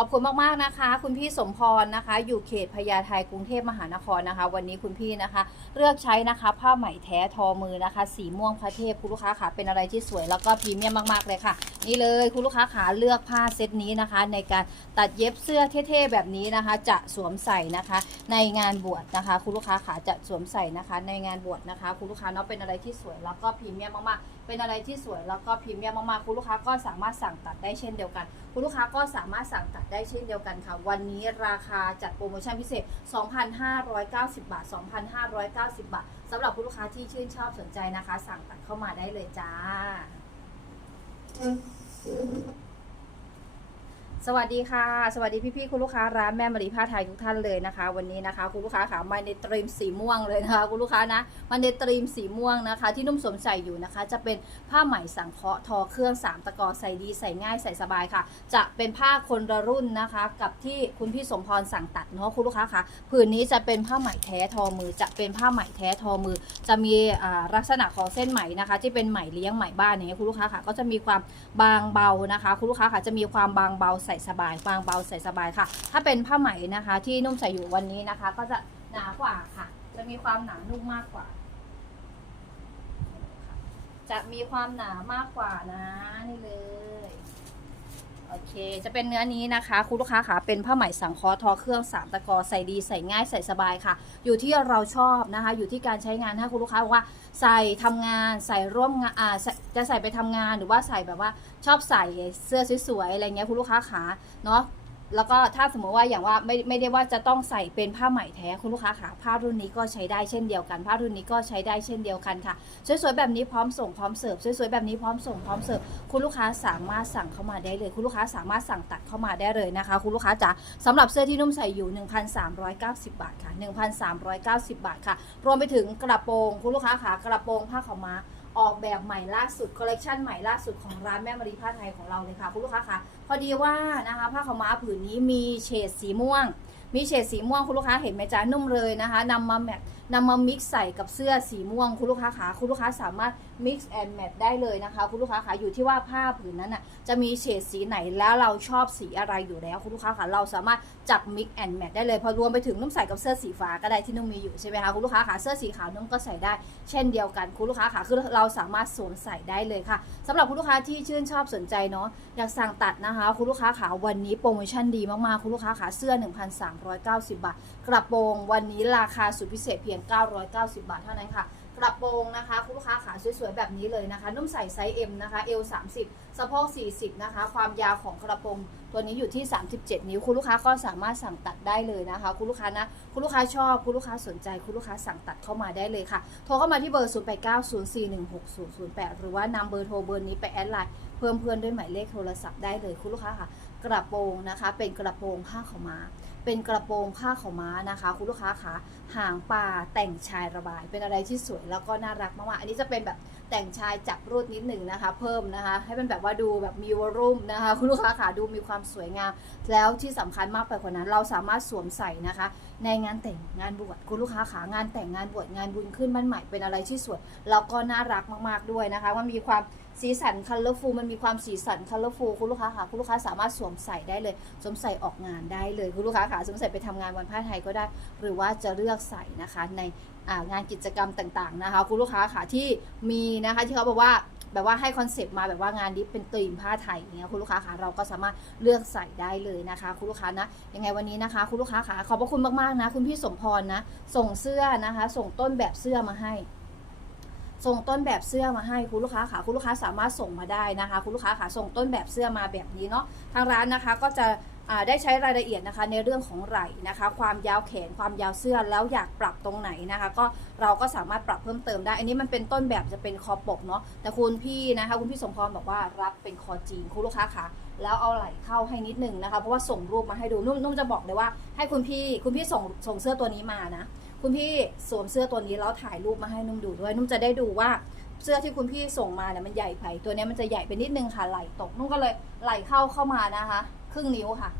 ขอบคุณมากๆนะคะ คุณพี่สมพรนะคะ อยู่เขตพญาไทกรุงเทพมหานครนะคะ วันนี้คุณพี่นะคะ เลือกใช้นะคะผ้าไหมแท้ทอมือนะคะ สีม่วงพระเทพคุณลูกค้าค่ะเป็นอะไรที่สวยแล้วก็พรีเมียมมากๆเลยค่ะ นี่เลยคุณลูกค้าขาเลือกผ้าเซตนี้นะคะ ในการตัดเย็บเสื้อเท่ๆแบบนี้นะคะ จะสวมใส่นะคะ ในงานบวชนะคะ คุณลูกค้าขาจะสวมใส่นะคะ ในงานบวชนะคะ คุณลูกค้าเนาะเป็นอะไรที่สวยแล้วก็พรีเมียมมากๆ เป็นอะไรที่สวยแล้วก็พรีเมียมมากๆคุณลูกค้าก็สามารถสั่งตัดได้เช่นเดียวกัน คุณลูกค้าก็สามารถสั่งตัดได้เช่นเดียวกันค่ะ วันนี้ราคาจัดโปรโมชั่นพิเศษ 2,590 บาท 2,590 บาทสำหรับคุณลูกค้าที่ชื่นชอบสนใจนะคะ สั่งตัดเข้ามาได้เลยจ้า สวัสดีค่ะ สวัสดีพี่ๆคุณลูกค้าร้านแม่มารีผ้าไทยทุกท่านเลยนะคะ วันนี้นะคะ คุณลูกค้าขามาในตรีมสีม่วงเลยนะคะคุณลูกค้านะมาในตรีมสีม่วงนะคะ ที่นุ่มสวมใส่อยู่นะคะ จะเป็นผ้าไหมสังเคราะห์ทอเครื่องสามตะกอใส่ดีใส่ง่ายใส่สบายค่ะ จะเป็นผ้าคนละรุ่นนะคะ กับที่คุณพี่สมพรสั่งตัดเนาะคุณลูกค้าคะผืนนี้จะเป็นผ้าไหมแท้ทอมือ จะเป็นผ้าไหมแท้ทอมือ จะมีอ่าลักษณะของเส้นไหมนะคะ ที่เป็นไหมเลี้ยงไหมบ้านอย่างเงี้ยคุณลูกค้าค่ะก็จะมีความบางเบานะคะ คุณลูกค้าค่ะจะมีความบางเบาใส่สบายบางเบาใส่สบายค่ะ ถ้าเป็นผ้าไหมนะคะ ที่นุ่มใส่อยู่วันนี้นะคะ ก็จะหนากว่าค่ะ จะมีความหนานุ่มมากกว่า จะมีความหนามากกว่านะนี่เลย โอเค จะเป็นเนื้อนี้นะคะ คุณลูกค้าค่ะเป็นผ้าไหมสังเคราะห์ทอเครื่องสามตะกอใส่ดีใส่ง่ายใส่สบายค่ะ อยู่ที่เราชอบนะคะ อยู่ที่การใช้งานถ้าคุณลูกค้าบอกว่าใส่ทำงานใส่ร่วมงานอ่าจะใส่ไปทำงานหรือว่าใส่แบบว่าชอบใส่เสื้อสวยๆอะไรเงี้ยคุณลูกค้าขาเนาะ แล้วก็ถ้าสมมติว่าอย่างว่าไม่ไม่ได้ว่าจะต้องใส่เป็นผ้าไหมแท้คุณลูกค้าขาผ้ารุ่นนี้ก็ใช้ได้เช่นเดียวกัน ผ้ารุ่นนี้ก็ใช้ได้เช่นเดียวกันค่ะ สวยๆแบบนี้พร้อมส่งพร้อมเสิร์ฟสวยๆแบบนี้พร้อมส่งพร้อมเสิร์ฟคุณลูกค้าสามารถสั่งเข้ามาได้เลย คุณลูกค้าสามารถสั่งตัดเข้ามาได้เลยนะคะ คุณลูกค้าจ๋าสำหรับเสื้อที่นุ่มใส่อยู่ 1,390 บาทค่ะ 1,390 บาทค่ะ รวมไปถึงกระโปรงคุณลูกค้าขากระโปรงผ้าขาวม้า ออกแบบใหม่ล่าสุดคอลเลกชันใหม่ล่าสุดของร้านแม่มารีผ้าไทยของเราเลยค่ะคุณลูกค้าคะพอดีว่านะคะผ้าขาวม้าผืนนี้มีเฉดสีม่วง มีเฉดสีม่วงคุณลูกค้าเห็นไหมจ๊ะนุ่มเลยนะคะนำมาแมทนำมามิกซ์ใส่กับเสื้อสีม่วงคุณลูกค้าขาคุณลูกค้าสามารถ mix and match ได้เลยนะคะคุณลูกค้าขาอยู่ที่ว่าผ้าผืนนั้นน่ะจะมีเฉดสีไหนแล้วเราชอบสีอะไรอยู่แล้วคุณลูกค้าขาเราสามารถจับ mix and match ได้เลยพอรวมไปถึงนุ่มใส่กับเสื้อสีฟ้าก็ได้ที่นุ่มมีอยู่ใช่ไหมคะคุณลูกค้าขาเสื้อสีขาวนุ่มก็ใส่ได้ เช่นเดียวกันคุณลูกค้าขาคือเราสามารถสวมใส่ได้เลยค่ะสำหรับคุณลูกค้าที่ชื่นชอบสนใจเนาะอยากสั่งตัดนะคะ คุณลูกค้าขาวันนี้โปรโมชั่นดีมากๆคุณลูกค้าขาเสื้อ 1,390 บาท กระโปรงวันนี้ราคาสุดพิเศษเพียง 990 บาทเท่านั้นค่ะ กระโปรงนะคะคุณลูกค้าขาสวยๆแบบนี้เลยนะคะ นุ่มใส่ไซส์ M นะคะ L 30สะโพก40 นะคะ ความยาวของกระโปรงตัวนี้อยู่ที่ 37 นิ้ว คุณลูกค้าก็สามารถสั่งตัดได้เลยนะคะ คุณลูกค้านะ คุณลูกค้าชอบ คุณลูกค้าสนใจ คุณลูกค้าสั่งตัดเข้ามาได้เลยค่ะ โทรเข้ามาที่เบอร์ 0890416008 หรือว่านำเบอร์โทรเบอร์นี้ไปแอดไลน์เพิ่มเพื่อนด้วยหมายเลขโทรศัพท์ได้เลย คุณลูกค้าค่ะ กระโปรงนะคะ เป็นกระโปรงผ้าขาวม้า เป็นกระโปรงผ้าขาวม้านะคะ คุณลูกค้าคะหางปลาแต่งชายระบาย เป็นอะไรที่สวยแล้วก็น่ารักมากๆ อันนี้จะเป็นแบบ แต่งชายจับรูดนิดหนึ่งนะคะ เพิ่มนะคะ ให้มันแบบว่าดูแบบมีวอลุ่มนะคะ คุณลูกค้าขาดูมีความสวยงาม แล้วที่สำคัญมากไปกว่านั้น เราสามารถสวมใส่นะคะ ในงานแต่งงานบวชคุณลูกค้าขางานแต่งงานบวชงานบุญขึ้นบ้านใหม่เป็นอะไรที่สวยแล้วก็น่ารักมากๆด้วยนะคะมันมีความ สีสันคัลเลอร์ฟูมันมีความสีสันคัลเลอร์ฟูคุณลูกค้าค่ะคุณลูกค้าสามารถสวมใส่ได้เลย สวมใส่ออกงานได้เลยคุณลูกค้าค่ะสวมใส่ไปทำงานวันผ้าไทยก็ได้ หรือว่าจะเลือกใส่นะคะในางานกิจกรรมต่างๆนะคะ คุณลูกค้าค่ะที่มีนะคะที่เขาบอกว่าแบบว่าให้คอนเซปต์มาแบบว่างานนี้เป็นธีมผ้าไทยอย่างเงี้ยคุณลูกค้าค่ะเราก็สามารถเลือกใส่ได้เลยนะคะ คุณลูกค้านะยังไงวันนี้นะคะ คุณลูกค้าค่ะขอบพระคุณมากๆนะ คุณพี่สมพรนะ ส่งเสื้อนะคะ ส่งต้นแบบเสื้อมาให้ ส่งต้นแบบเสื้อมาให้คุณลูกค้าค่ะคุณลูกค้าสามารถส่งมาได้นะคะ คุณลูกค้าค่ะส่งต้นแบบเสื้อมาแบบนี้เนาะทางร้านนะคะก็จะได้ใช้รายละเอียดนะคะในเรื่องของไหล่นะคะ ความยาวแขนความยาวเสื้อแล้วอยากปรับตรงไหนนะคะ ก็เราก็สามารถปรับเพิ่มเติมได้ อันนี้มันเป็นต้นแบบจะเป็นคอปกเนาะแต่คุณพี่นะคะ คุณพี่สมพรบอกว่ารับเป็นคอจีนคุณลูกค้าค่ะแล้วเอาไหล่เข้าให้นิดนึงนะคะ เพราะว่าส่งรูปมาให้ดูนุ่มนุ่มจะบอกเลยว่าให้คุณพี่คุณพี่ส่งส่งเสื้อตัวนี้มานะ คุณพี่สวมเสื้อตัวนี้แล้วถ่ายรูปมาให้นุ่มดูด้วย นุ่มจะได้ดูว่าเสื้อที่คุณพี่ส่งมาเนี่ยมันใหญ่ไปตัวนี้มันจะใหญ่ไปนิดนึงค่ะไหล่ตกนุ่มก็เลยไหล่เข้าเข้ามานะคะ ครึ่งนิ้วค่ะ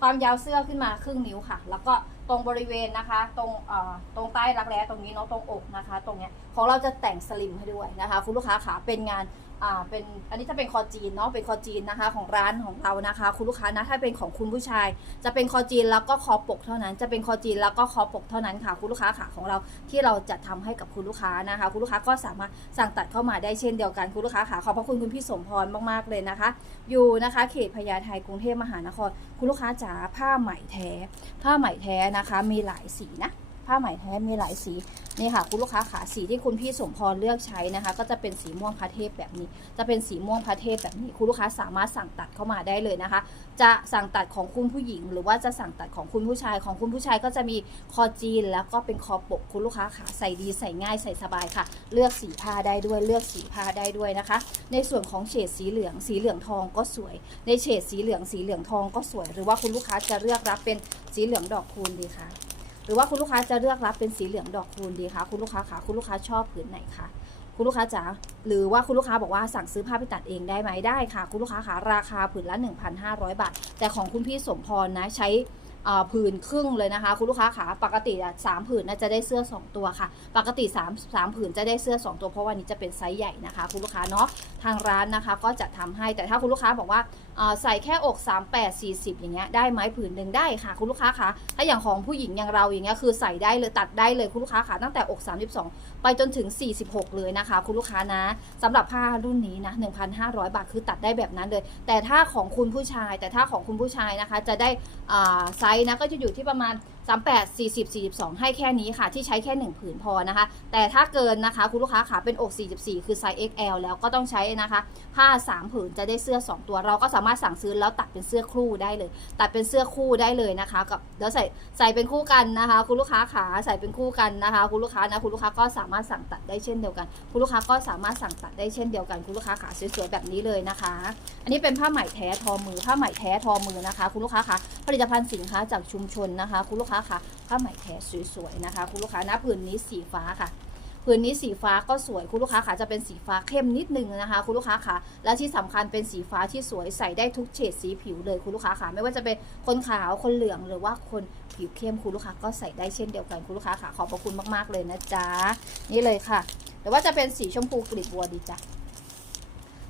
ความยาวเสื้อขึ้นมาครึ่งนิ้วค่ะ แล้วก็ตรงบริเวณนะคะ ตรงเอ่อตรงใต้รักแร้ตรงนี้เนาะตรงอกนะคะ ตรงเนี้ยของเราจะแต่งสลิมให้ด้วยนะคะ คุณลูกค้าขาเป็นงาน อ่าเป็นอันนี้จะเป็นคอจีนเนาะเป็นคอจีนนะคะของร้านของเรานะคะ คุณลูกค้านะถ้าเป็นของคุณผู้ชาย จะเป็นคอจีนแล้วก็คอปกเท่านั้น จะเป็นคอจีนแล้วก็คอปกเท่านั้นค่ะ คุณลูกค้าค่ะของเราที่เราจะทำให้กับคุณลูกค้านะคะ คุณลูกค้าก็สามารถสั่งตัดเข้ามาได้เช่นเดียวกันคุณลูกค้าค่ะขอบพระคุณคุณพี่สมพรมากๆเลยนะคะ อยู่นะคะ เขตพญาไทกรุงเทพมหานคร คุณลูกค้าจ๋าผ้าไหมแท้ ผ้าไหมแท้นะคะ มีหลายสีนะ ผ้าไหมแท้มีหลายสีนี่ค่ะ คุณลูกค้าขาสีที่คุณพี่สมพรเลือกใช้นะคะ ก็จะเป็นสีม่วงพระเทพแบบนี้ จะเป็นสีม่วงพระเทพแบบนี้ คุณลูกค้าสามารถสั่งตัดเข้ามาได้เลยนะคะ จะสั่งตัดของคุณผู้หญิง หรือว่าจะสั่งตัดของคุณผู้ชายของคุณผู้ชายก็จะมีคอจีน แล้วก็เป็นคอปกคุณลูกค้าขาใส่ดีใส่ง่ายใส่สบายค่ะ เลือกสีผ้าได้ด้วยเลือกสีผ้าได้ด้วยนะคะ ในส่วนของเฉดสีเหลืองสีเหลืองทองก็สวย ในเฉดสีเหลืองสีเหลืองทองก็สวย หรือว่าคุณลูกค้าจะเลือกรับเป็นสีเหลืองดอกคูณดีคะ หรือว่าคุณลูกค้าจะเลือกรับเป็นสีเหลืองดอกคูณดีคะคุณลูกค้าคะคุณลูกค้าชอบผืนไหนคะคุณลูกค้าจ๋าหรือว่าคุณลูกค้าบอกว่าสั่งซื้อผ้าไปตัดเองได้ไหมได้ค่ะ คุณลูกค้าคะราคาผืนละ 1,500 บาท แต่ของคุณพี่สมพรนะใช้ผืนครึ่งเลยนะคะ คุณลูกค้าขาปกติอะสามผืนน่าจะได้เสื้อ 2 ตัวค่ะ ปกติ3 3ผืนจะได้เสื้อ 2 ตัวเพราะวันนี้จะเป็นไซส์ใหญ่นะคะ คุณลูกค้าเนาะทางร้านนะคะ ก็จะทำให้แต่ถ้าคุณลูกค้าบอกว่า ใส่แค่อก 38 40 อย่างเงี้ยได้ไหมผืนหนึ่งได้ค่ะ คุณลูกค้าคะถ้าอย่างของผู้หญิงอย่างเราอย่างเงี้ยคือใส่ได้เลยตัดได้เลยคุณลูกค้าขาตั้งแต่อก 32 ไปจนถึง 46 เลยนะคะ คุณลูกค้านะสำหรับผ้ารุ่นนี้นะ 1,500 บาทคือตัดได้แบบนั้นเลย แต่ถ้าของคุณผู้ชาย แต่ถ้าของคุณผู้ชายนะคะ จะได้ไซส์นะก็จะอยู่ที่ประมาณ38 40 42 ให้แค่นี้ค่ะ ที่ใช้แค่ 1 ผืนพอนะคะ แต่ถ้าเกินนะคะ คุณลูกค้าขาเป็นอก 44 คือไซส์ XL แล้วก็ต้องใช้นะคะ ผ้า 3 ผืนจะได้เสื้อ 2 ตัว เราก็สามารถสั่งซื้อแล้วตัดเป็นเสื้อคู่ได้เลย ตัดเป็นเสื้อคู่ได้เลยนะคะ กับเดี๋ยวใส่ใส่เป็นคู่กันนะคะ คุณลูกค้าขาใส่เป็นคู่กันนะคะ คุณลูกค้านะคุณลูกค้าก็สามารถสั่งตัดได้เช่นเดียวกัน คุณลูกค้าก็สามารถสั่งตัดได้เช่นเดียวกัน คุณลูกค้าขาสวยๆแบบนี้เลยนะคะ อันนี้เป็นผ้าไหมแท้ทอมือผ้าไหมแท้ทอมือนะคะ คุณลูกค้าคะผลิตภัณฑ์สินค้าจากชุมชนนะคะ คุณลูกค้าคะผ้าไหมแท้สวยๆนะคะ คุณลูกค้านะผืนนี้สีฟ้าค่ะผืนนี้สีฟ้าก็สวยคุณลูกค้าขาจะเป็นสีฟ้าเข้มนิดนึงนะคะ คุณลูกค้าขาและที่สำคัญเป็นสีฟ้าที่สวยใส่ได้ทุกเฉดสีผิวเลยคุณลูกค้าขาไม่ว่าจะเป็นคนขาวคนเหลืองหรือว่าคนผิวเข้มคุณลูกค้าก็ใส่ได้เช่นเดียวกันคุณลูกค้าขาขอบพระคุณมากๆเลยนะจ๊ะนี่เลยค่ะหรือว่าจะเป็นสีชมพูกลีบบัวดีจ้ะ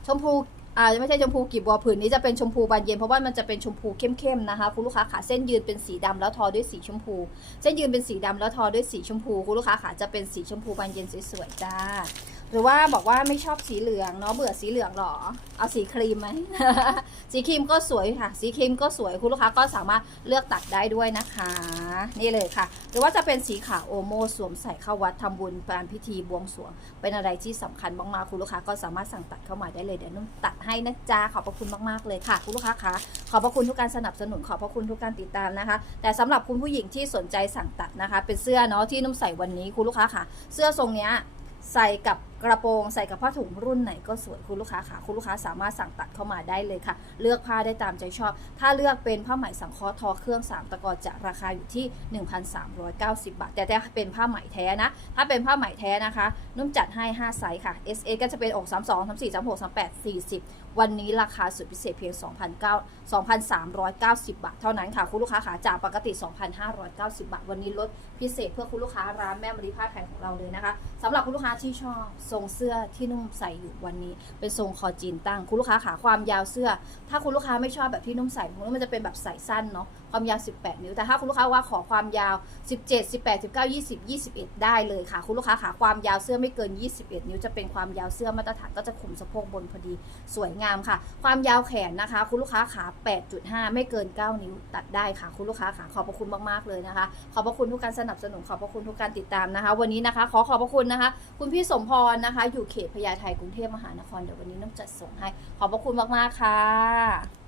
ชมพู อ่าไม่ใช่ชมพูกีบบัวผืนนี้จะเป็นชมพูบานเย็นเพราะว่ามันจะเป็นชมพูเข้มๆนะคะคุณลูกค้าขาเส้นยืนเป็นสีดำแล้วทอด้วยสีชมพู เส้นยืนเป็นสีดำแล้วทอด้วยสีชมพูคุณลูกค้าขาจะเป็นสีชมพูบานเย็นสวยๆจ้า หรือว่าบอกว่าไม่ชอบสีเหลืองเนาะเบื่อสีเหลืองหรอ เอาสีครีมไหม สีครีมก็สวยค่ะ สีครีมก็สวยคุณลูกค้าก็สามารถเลือกตัดได้ด้วยนะคะ นี่เลยค่ะ หรือว่าจะเป็นสีขาวโอโมสวมใส่เข้าวัดทำบุญการพิธีบวงสรวง เป็นอะไรที่สำคัญมากๆคุณลูกค้าก็สามารถสั่งตัดเข้ามาได้เลยเดี๋ยวนุ่นตัดให้นะจ๊ะขอบพระคุณมากๆเลยค่ะ คุณลูกค้าคะขอบพระคุณทุกการสนับสนุนขอบพระคุณทุกการติดตามนะคะ แต่สำหรับคุณผู้หญิงที่สนใจสั่งตัดนะคะ เป็นเสื้อเนาะที่นุ่มใส่วันนี้คุณลูกค้าค่ะ เสื้อทรงเนี้ยใส่กับ กระโปรงใส่กับผ้าถุงรุ่นไหนก็สวยคุณลูกค้าค่ะ คุณลูกค้าสามารถสั่งตัดเข้ามาได้เลยค่ะ เลือกผ้าได้ตามใจชอบ ถ้าเลือกเป็นผ้าไหมสังเคราะห์ทอเครื่อง 3 ตะกอจะราคาอยู่ที่ 1,390 บาท แต่ถ้าเป็นผ้าไหมแท้นะ ถ้าเป็นผ้าไหมแท้นะคะ นุ่มจัดให้ 5 ไซส์ค่ะ S S ก็จะเป็นอก32 34 36 38 40วันนี้ราคาสุดพิเศษเพียง 2,390 บาท เท่านั้นค่ะ คุณลูกค้าขาจากปกติ 2,590 บาท วันนี้ลดพิเศษเพื่อคุณลูกค้าร้านแม่มะลิผ้าไทยของเราเลยนะคะสำหรับคุณลูกค้าที่ชอบทรงเสื้อที่นุ่มใส่อยู่วันนี้ เป็นทรงคอจีนตั้ง คุณลูกค้าขาความยาวเสื้อ ถ้าคุณลูกค้าไม่ชอบแบบที่นุ่มใส่มันจะเป็นแบบใส่สั้นเนาะความยาว 18 นิ้วแต่ถ้าคุณลูกค้าว่าขอความยาว 17 18 19 20 21 ได้เลยค่ะ คุณลูกค้าขาความยาวเสื้อไม่เกิน 21 นิ้วจะเป็นความยาวเสื้อมาตรฐานก็จะคุมสะโพกบนพอดีสวยงามค่ะ ความยาวแขนนะคะ คุณลูกค้าขา 8.5 ไม่เกิน 9 นิ้วตัดได้ค่ะ คุณลูกค้าขาขอบพระคุณมากๆเลยนะคะ ขอบพระคุณทุกการสนับสนุนขอบพระคุณทุกการติดตามนะคะ วันนี้นะคะ ขอขอบพระคุณนะคะ คุณพี่สมพรนะคะ อยู่เขตพญาไทกรุงเทพมหานคร เดี๋ยววันนี้น้องจัดส่งให้ ขอบพระคุณมาก ๆ ค่ะ